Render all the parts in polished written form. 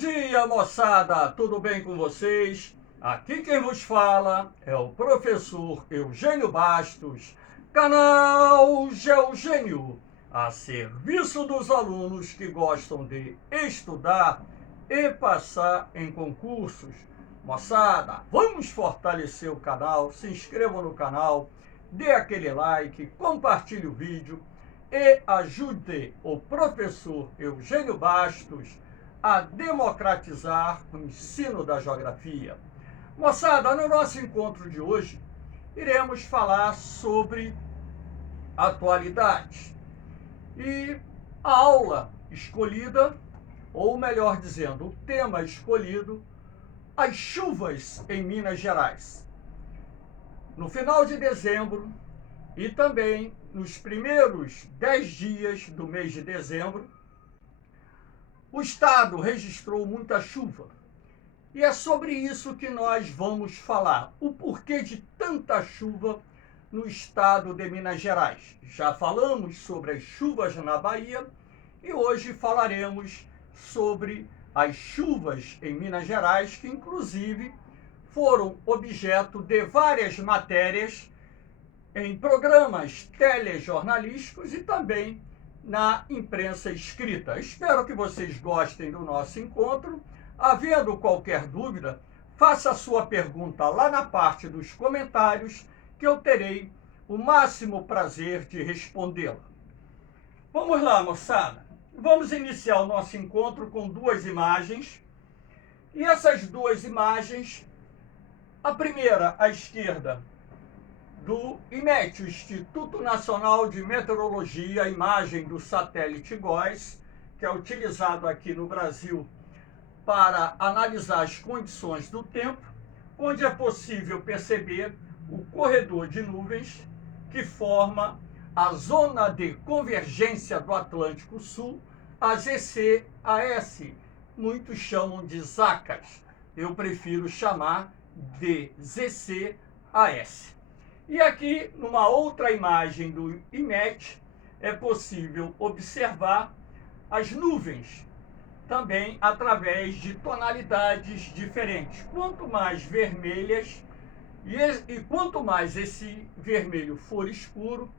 dia, moçada! Tudo bem com vocês? Aqui quem vos fala é o professor Eugênio Bastos, canal Geogênio, a serviço dos alunos que gostam de estudar e passar em concursos. Moçada, vamos fortalecer o canal, se inscrevam no canal, dê aquele like, compartilhe o vídeo e ajude o professor Eugênio Bastos a democratizar o ensino da geografia. Moçada, no nosso encontro de hoje, iremos falar sobre atualidades. E a aula escolhida, ou melhor dizendo, o tema escolhido, as chuvas em Minas Gerais. No final de dezembro e também nos primeiros 10 dias do mês de dezembro, o estado registrou muita chuva. E é sobre isso que nós vamos falar. O porquê de tanta chuva no estado de Minas Gerais. Já falamos sobre as chuvas na Bahia e hoje falaremos sobre as chuvas em Minas Gerais, que inclusive foram objeto de várias matérias em programas telejornalísticos e também na imprensa escrita. Espero que vocês gostem do nosso encontro. Havendo qualquer dúvida, faça a sua pergunta lá na parte dos comentários, que eu terei o máximo prazer de respondê-la. Vamos lá, moçada. Vamos iniciar o nosso encontro com duas imagens. E essas duas imagens, a primeira à esquerda, do IMET, o Instituto Nacional de Meteorologia, a imagem do satélite GOES, que é utilizado aqui no Brasil para analisar as condições do tempo, onde é possível perceber o corredor de nuvens que forma a zona de convergência do Atlântico Sul, a ZCAS. Muitos chamam de ZACAS. Eu prefiro chamar de ZCAS. E aqui, numa outra imagem do IMET, é possível observar as nuvens, também através de tonalidades diferentes. Quanto mais vermelhas, e quanto mais esse vermelho for escuro,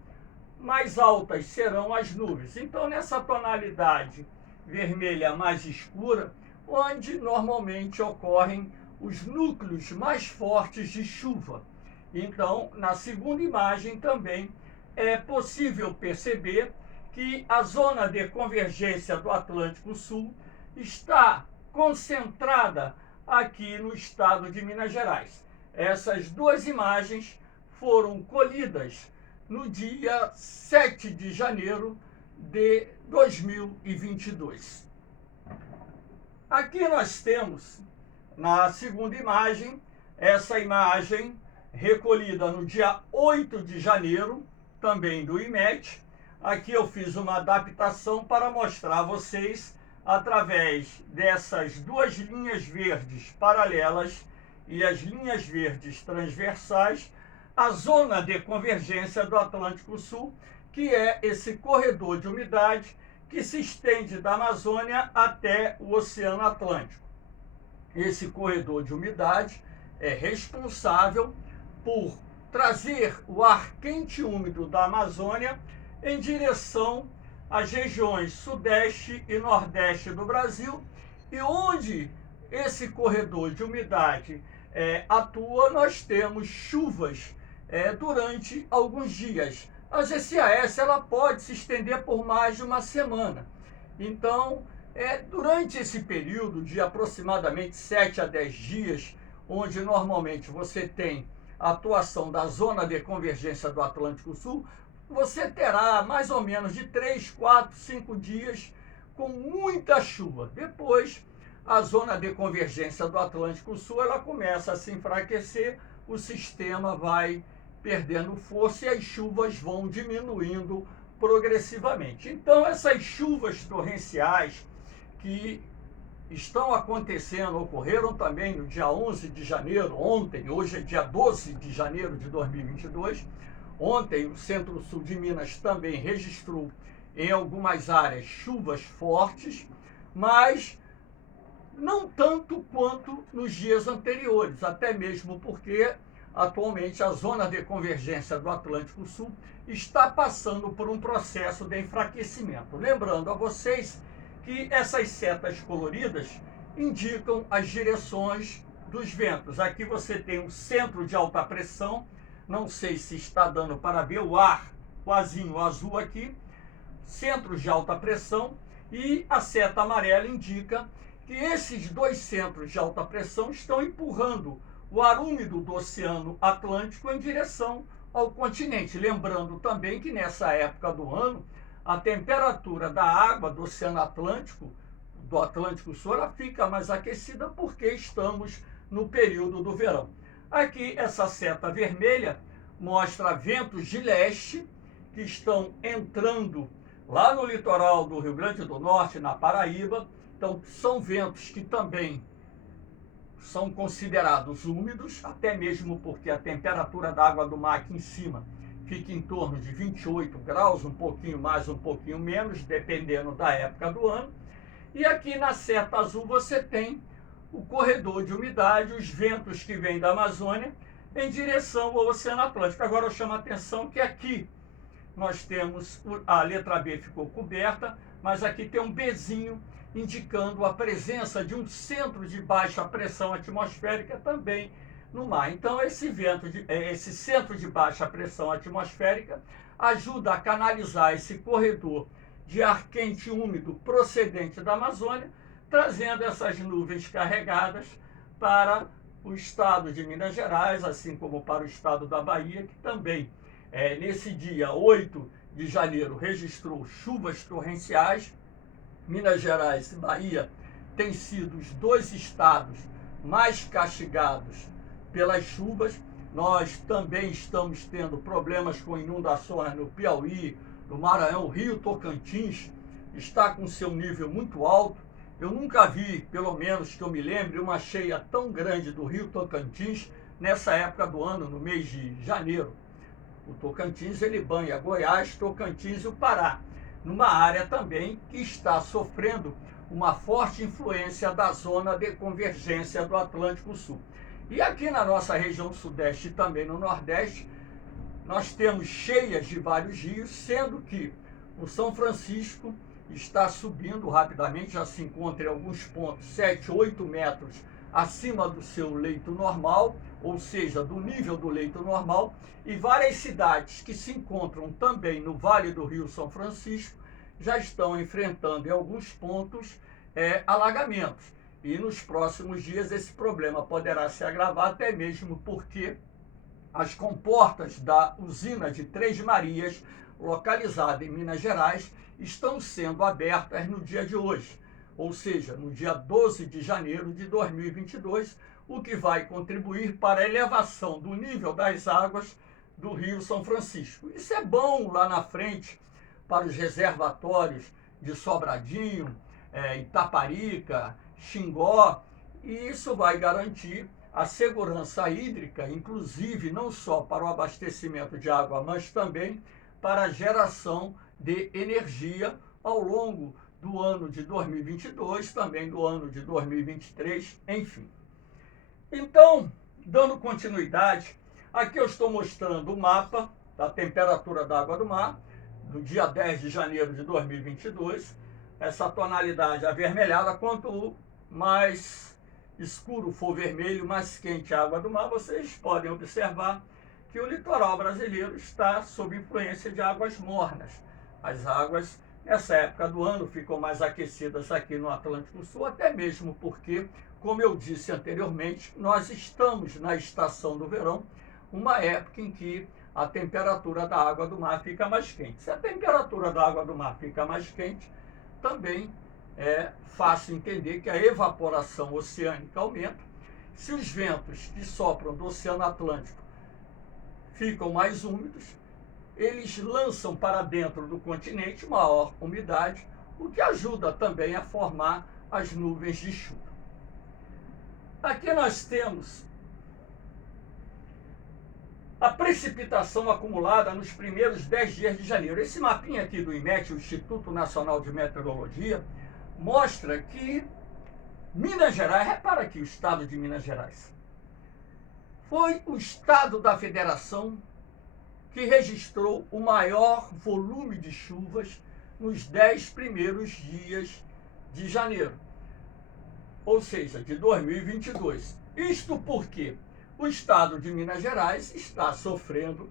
mais altas serão as nuvens. Então, nessa tonalidade vermelha mais escura, onde normalmente ocorrem os núcleos mais fortes de chuva. Então, na segunda imagem também é possível perceber que a zona de convergência do Atlântico Sul está concentrada aqui no estado de Minas Gerais. Essas duas imagens foram colhidas no dia 7 de janeiro de 2022. Aqui nós temos, na segunda imagem, essa imagem recolhida no dia 8 de janeiro, também do IMET. Aqui eu fiz uma adaptação para mostrar a vocês, através dessas duas linhas verdes paralelas e as linhas verdes transversais, a zona de convergência do Atlântico Sul, que é esse corredor de umidade que se estende da Amazônia até o Oceano Atlântico. Esse corredor de umidade é responsável por trazer o ar quente e úmido da Amazônia em direção às regiões sudeste e nordeste do Brasil, e onde esse corredor de umidade atua, nós temos chuvas durante alguns dias. A ZCAS ela pode se estender por mais de uma semana. Então, durante esse período de aproximadamente 7 a 10 dias, onde normalmente você tem a atuação da zona de convergência do Atlântico Sul, você terá mais ou menos de 3, 4, 5 dias com muita chuva. Depois, a zona de convergência do Atlântico Sul ela começa a se enfraquecer, o sistema vai perdendo força e as chuvas vão diminuindo progressivamente. Então, essas chuvas torrenciais que estão acontecendo, ocorreram também no dia 11 de janeiro, ontem, hoje é dia 12 de janeiro de 2022. Ontem, o centro-sul de Minas também registrou em algumas áreas chuvas fortes, mas não tanto quanto nos dias anteriores, até mesmo porque atualmente a zona de convergência do Atlântico Sul está passando por um processo de enfraquecimento. Lembrando a vocês que essas setas coloridas indicam as direções dos ventos. Aqui você tem um centro de alta pressão, não sei se está dando para ver o ar quase azul aqui, centros de alta pressão, e a seta amarela indica que esses dois centros de alta pressão estão empurrando o ar úmido do Oceano Atlântico em direção ao continente. Lembrando também que nessa época do ano, a temperatura da água do Oceano Atlântico, do Atlântico Sul, ela fica mais aquecida porque estamos no período do verão. Aqui, essa seta vermelha mostra ventos de leste que estão entrando lá no litoral do Rio Grande do Norte, na Paraíba. Então, são ventos que também são considerados úmidos, até mesmo porque a temperatura da água do mar aqui em cima fica em torno de 28 graus, um pouquinho mais, um pouquinho menos, dependendo da época do ano. E aqui na seta azul você tem o corredor de umidade, os ventos que vêm da Amazônia em direção ao Oceano Atlântico. Agora eu chamo a atenção que aqui nós temos, a letra B ficou coberta, mas aqui tem um Bzinho indicando a presença de um centro de baixa pressão atmosférica também no mar. Então esse centro de baixa pressão atmosférica ajuda a canalizar esse corredor de ar quente e úmido procedente da Amazônia, trazendo essas nuvens carregadas para o estado de Minas Gerais, assim como para o estado da Bahia, que também nesse dia 8 de janeiro registrou chuvas torrenciais. Minas Gerais e Bahia têm sido os dois estados mais castigados pelas chuvas. Nós também estamos tendo problemas com inundações no Piauí, no Maranhão. O Rio Tocantins está com seu nível muito alto. Eu nunca vi, pelo menos que eu me lembre, uma cheia tão grande do Rio Tocantins nessa época do ano, no mês de janeiro. O Tocantins, ele banha Goiás, Tocantins e o Pará, numa área também que está sofrendo uma forte influência da zona de convergência do Atlântico Sul. E aqui na nossa região sudeste e também no nordeste, nós temos cheias de vários rios, sendo que o São Francisco está subindo rapidamente, já se encontra em alguns pontos 7, 8 metros acima do seu leito normal, ou seja, do nível do leito normal, e várias cidades que se encontram também no Vale do Rio São Francisco já estão enfrentando em alguns pontos alagamentos. E nos próximos dias esse problema poderá se agravar, até mesmo porque as comportas da usina de Três Marias, localizada em Minas Gerais, estão sendo abertas no dia de hoje, ou seja, no dia 12 de janeiro de 2022, o que vai contribuir para a elevação do nível das águas do Rio São Francisco. Isso é bom lá na frente para os reservatórios de Sobradinho, Itaparica, Xingó, e isso vai garantir a segurança hídrica, inclusive não só para o abastecimento de água, mas também para a geração de energia ao longo do ano de 2022, também do ano de 2023, enfim. Então, dando continuidade, aqui eu estou mostrando o mapa da temperatura da água do mar, do dia 10 de janeiro de 2022, essa tonalidade avermelhada. Quanto mais escuro for vermelho, mais quente a água do mar, vocês podem observar que o litoral brasileiro está sob influência de águas mornas. As águas, nessa época do ano, ficam mais aquecidas aqui no Atlântico Sul, até mesmo porque, como eu disse anteriormente, nós estamos na estação do verão, uma época em que a temperatura da água do mar fica mais quente. Se a temperatura da água do mar fica mais quente, também é fácil entender que a evaporação oceânica aumenta. Se os ventos que sopram do Oceano Atlântico ficam mais úmidos, eles lançam para dentro do continente maior umidade, o que ajuda também a formar as nuvens de chuva. Aqui nós temos a precipitação acumulada nos primeiros 10 dias de janeiro. Esse mapinha aqui do IMET, o Instituto Nacional de Meteorologia, mostra que Minas Gerais, repara aqui o estado de Minas Gerais. Foi o estado da federação que registrou o maior volume de chuvas nos 10 primeiros dias de janeiro, ou seja, de 2022. Isto porque o estado de Minas Gerais está sofrendo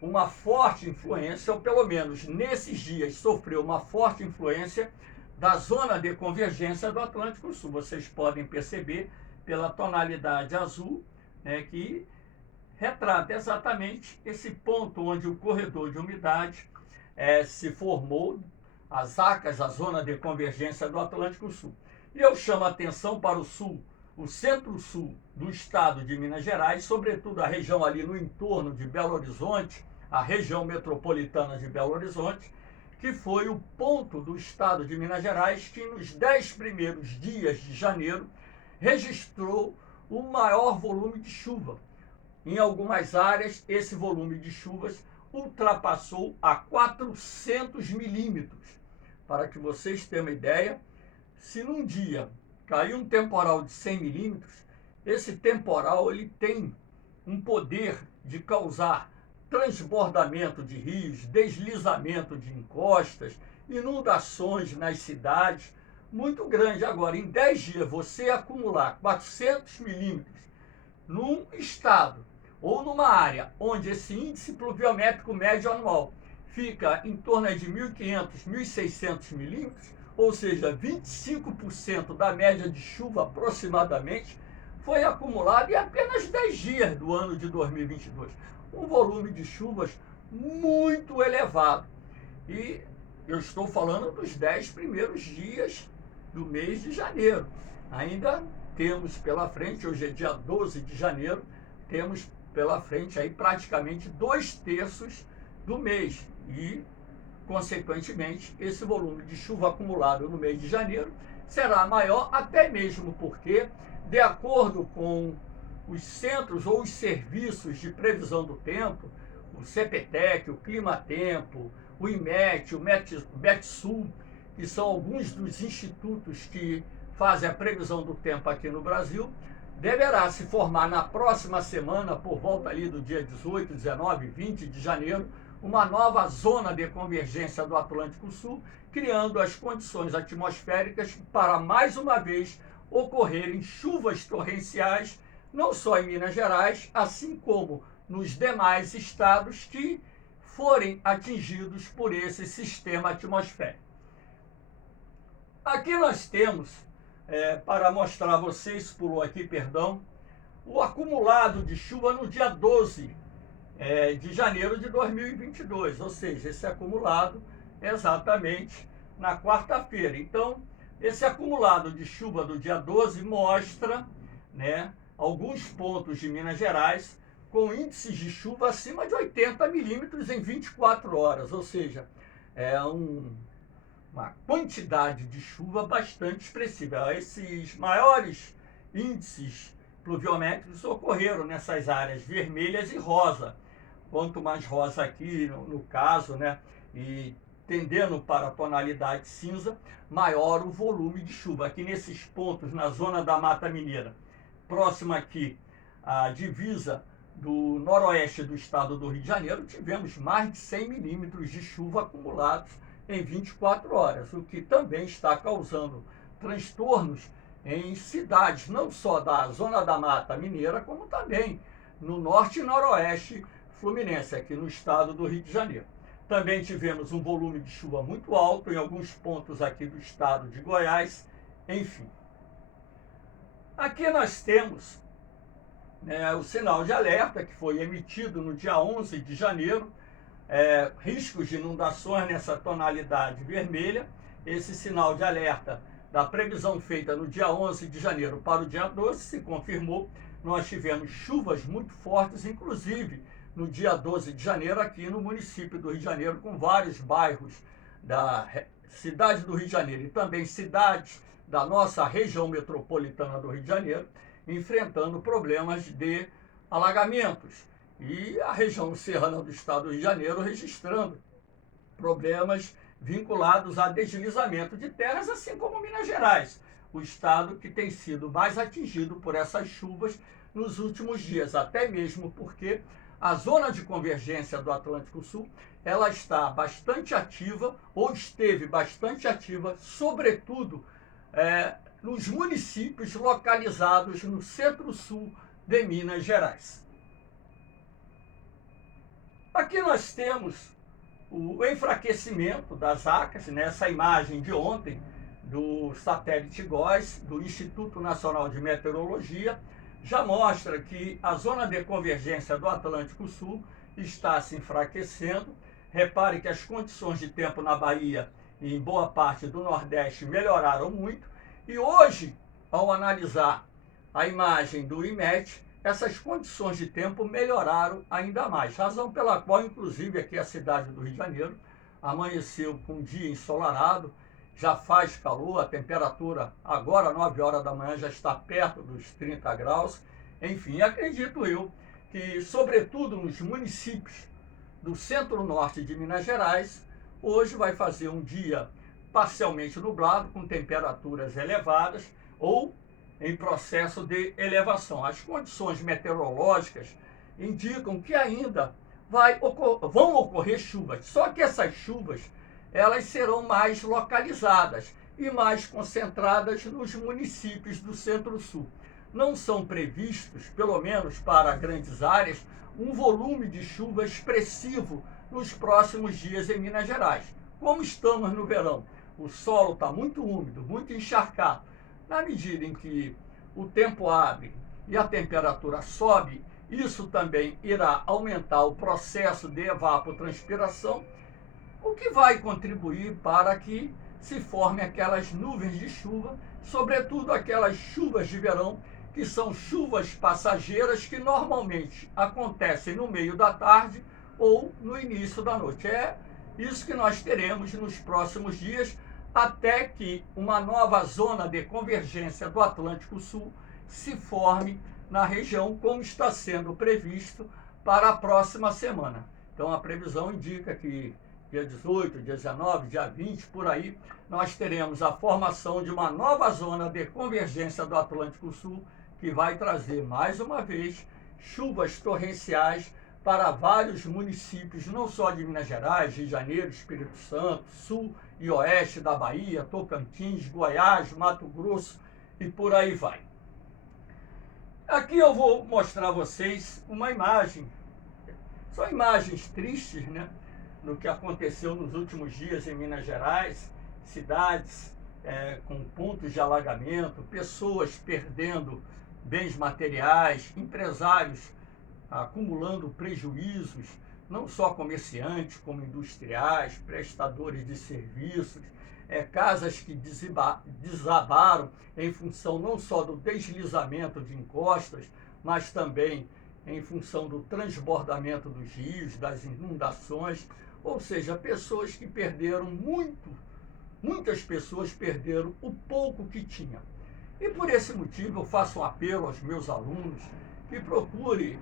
uma forte influência, ou pelo menos nesses dias sofreu uma forte influência da zona de convergência do Atlântico Sul. Vocês podem perceber pela tonalidade azul, né, que retrata exatamente esse ponto onde o corredor de umidade se formou, as ACAS, a zona de convergência do Atlântico Sul. E eu chamo a atenção para o sul, o centro-sul do estado de Minas Gerais, sobretudo a região ali no entorno de Belo Horizonte, a região metropolitana de Belo Horizonte, que foi o ponto do estado de Minas Gerais que nos 10 primeiros dias de janeiro registrou o maior volume de chuva. Em algumas áreas, esse volume de chuvas ultrapassou a 400 milímetros. Para que vocês tenham uma ideia, se num dia caiu um temporal de 100 milímetros, esse temporal ele tem um poder de causar transbordamento de rios, deslizamento de encostas, inundações nas cidades, muito grande. Agora, em 10 dias, você acumular 400 milímetros num estado ou numa área onde esse índice pluviométrico médio anual fica em torno de 1.500, 1.600 milímetros, ou seja, 25% da média de chuva aproximadamente, foi acumulado em apenas 10 dias do ano de 2022. Um volume de chuvas muito elevado. E eu estou falando dos 10 primeiros dias do mês de janeiro. Ainda temos pela frente, hoje é dia 12 de janeiro, temos pela frente aí praticamente 2/3 do mês. E, consequentemente, esse volume de chuva acumulado no mês de janeiro será maior, até mesmo porque, de acordo com os centros ou os serviços de previsão do tempo, o CPTEC, o Climatempo, o IMET, o Metsul, que são alguns dos institutos que fazem a previsão do tempo aqui no Brasil, deverá se formar na próxima semana, por volta ali do dia 18, 19, 20 de janeiro, uma nova zona de convergência do Atlântico Sul, criando as condições atmosféricas para, mais uma vez, ocorrerem chuvas torrenciais, não só em Minas Gerais, assim como nos demais estados que forem atingidos por esse sistema atmosférico. Aqui nós temos, para mostrar a vocês, pulou aqui, perdão, o acumulado de chuva no dia 12 de janeiro de 2022, ou seja, esse acumulado é exatamente na quarta-feira. Então, esse acumulado de chuva do dia 12 mostra, né, alguns pontos de Minas Gerais com índices de chuva acima de 80 milímetros em 24 horas, ou seja, é uma quantidade de chuva bastante expressiva. Esses maiores índices pluviométricos ocorreram nessas áreas vermelhas e rosa. Quanto mais rosa aqui, no caso, né, e tendendo para a tonalidade cinza, maior o volume de chuva. Aqui nesses pontos, na zona da Mata Mineira, próxima aqui à divisa do noroeste do estado do Rio de Janeiro, tivemos mais de 100 milímetros de chuva acumulados em 24 horas, o que também está causando transtornos em cidades, não só da zona da Mata Mineira, como também no norte e noroeste fluminense, aqui no estado do Rio de Janeiro. Também tivemos um volume de chuva muito alto em alguns pontos aqui do estado de Goiás, enfim. Aqui nós temos o sinal de alerta que foi emitido no dia 11 de janeiro, riscos de inundações nessa tonalidade vermelha. Esse sinal de alerta da previsão feita no dia 11 de janeiro para o dia 12 se confirmou. Nós tivemos chuvas muito fortes, inclusive no dia 12 de janeiro, aqui no município do Rio de Janeiro, com vários bairros da cidade do Rio de Janeiro e também cidades da nossa região metropolitana do Rio de Janeiro, enfrentando problemas de alagamentos. E a região serrana do estado do Rio de Janeiro registrando problemas vinculados a deslizamento de terras, assim como Minas Gerais, o estado que tem sido mais atingido por essas chuvas nos últimos dias, até mesmo porque a zona de convergência do Atlântico Sul, ela está bastante ativa, ou esteve bastante ativa, sobretudo nos municípios localizados no centro-sul de Minas Gerais. Aqui nós temos o enfraquecimento das ACAS, nessa imagem de ontem, do satélite GOES, do Instituto Nacional de Meteorologia, já mostra que a zona de convergência do Atlântico Sul está se enfraquecendo. Repare que as condições de tempo na Bahia e em boa parte do Nordeste melhoraram muito. E hoje, ao analisar a imagem do IMET, essas condições de tempo melhoraram ainda mais. Razão pela qual, inclusive, aqui a cidade do Rio de Janeiro amanheceu com um dia ensolarado, já faz calor, a temperatura agora, 9 horas da manhã, já está perto dos 30 graus. Enfim, acredito eu que, sobretudo nos municípios do centro-norte de Minas Gerais, hoje vai fazer um dia parcialmente nublado, com temperaturas elevadas ou em processo de elevação. As condições meteorológicas indicam que ainda vão ocorrer chuvas, só que essas chuvas elas serão mais localizadas e mais concentradas nos municípios do Centro-Sul. Não são previstos, pelo menos para grandes áreas, um volume de chuva expressivo nos próximos dias em Minas Gerais. Como estamos no verão, o solo está muito úmido, muito encharcado. Na medida em que o tempo abre e a temperatura sobe, isso também irá aumentar o processo de evapotranspiração, o que vai contribuir para que se formem aquelas nuvens de chuva, sobretudo aquelas chuvas de verão, que são chuvas passageiras que normalmente acontecem no meio da tarde ou no início da noite. É isso que nós teremos nos próximos dias, até que uma nova zona de convergência do Atlântico Sul se forme na região, como está sendo previsto para a próxima semana. Então a previsão indica que dia 18, dia 19, dia 20, por aí, nós teremos a formação de uma nova zona de convergência do Atlântico Sul, que vai trazer, mais uma vez, chuvas torrenciais para vários municípios, não só de Minas Gerais, Rio de Janeiro, Espírito Santo, sul e oeste da Bahia, Tocantins, Goiás, Mato Grosso e por aí vai. Aqui eu vou mostrar a vocês uma imagem, são imagens tristes, né? Do que aconteceu nos últimos dias em Minas Gerais, cidades com pontos de alagamento, pessoas perdendo bens materiais, empresários acumulando prejuízos, não só comerciantes, como industriais, prestadores de serviços, casas que desabaram em função não só do deslizamento de encostas, mas também em função do transbordamento dos rios, das inundações, ou seja, pessoas que perderam muitas pessoas perderam o pouco que tinham. E por esse motivo eu faço um apelo aos meus alunos que procurem,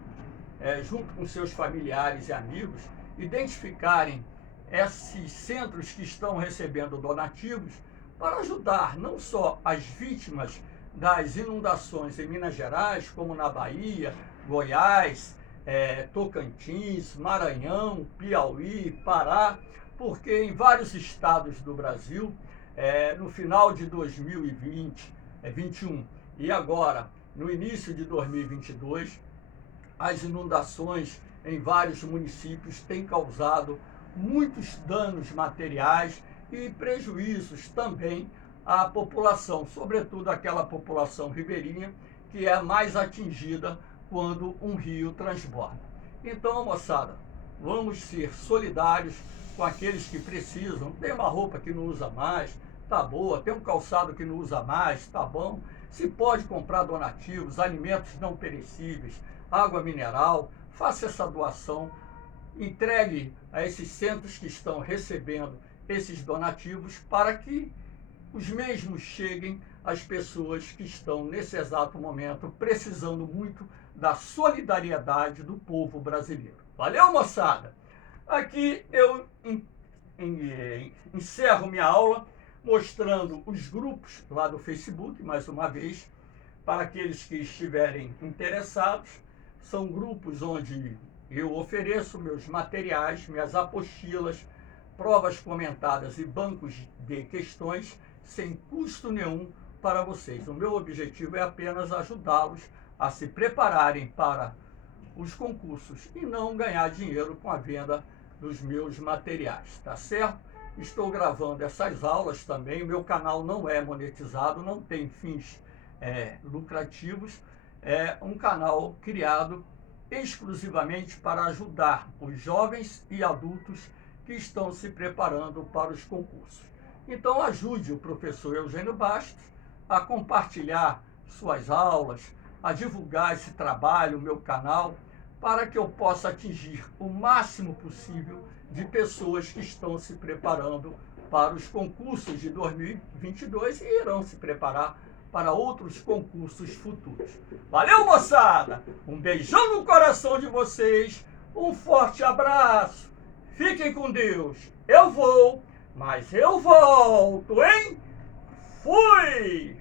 junto com seus familiares e amigos, identificarem esses centros que estão recebendo donativos para ajudar não só as vítimas das inundações em Minas Gerais, como na Bahia, Goiás, Tocantins, Maranhão, Piauí, Pará, porque em vários estados do Brasil, no final de 2021 e agora no início de 2022, as inundações em vários municípios têm causado muitos danos materiais e prejuízos também à população, sobretudo aquela população ribeirinha que é a mais atingida quando um rio transborda. Então, moçada, vamos ser solidários com aqueles que precisam. Tem uma roupa que não usa mais, tá boa. Tem um calçado que não usa mais, tá bom. Se pode comprar donativos, alimentos não perecíveis, água mineral, faça essa doação, entregue a esses centros que estão recebendo esses donativos para que os mesmos cheguem às pessoas que estão, nesse exato momento, precisando muito da solidariedade do povo brasileiro. Valeu, moçada? Aqui eu encerro minha aula mostrando os grupos lá do Facebook, mais uma vez, para aqueles que estiverem interessados. São grupos onde eu ofereço meus materiais, minhas apostilas, provas comentadas e bancos de questões sem custo nenhum para vocês. O meu objetivo é apenas ajudá-los a se prepararem para os concursos e não ganhar dinheiro com a venda dos meus materiais, tá certo? Estou gravando essas aulas também, o meu canal não é monetizado, não tem fins lucrativos, é um canal criado exclusivamente para ajudar os jovens e adultos que estão se preparando para os concursos. Então ajude o professor Eugênio Bastos a compartilhar suas aulas, a divulgar esse trabalho, o meu canal, para que eu possa atingir o máximo possível de pessoas que estão se preparando para os concursos de 2022 e irão se preparar para outros concursos futuros. Valeu, moçada! Um beijão no coração de vocês, um forte abraço, fiquem com Deus. Eu vou, mas eu volto, hein? Fui!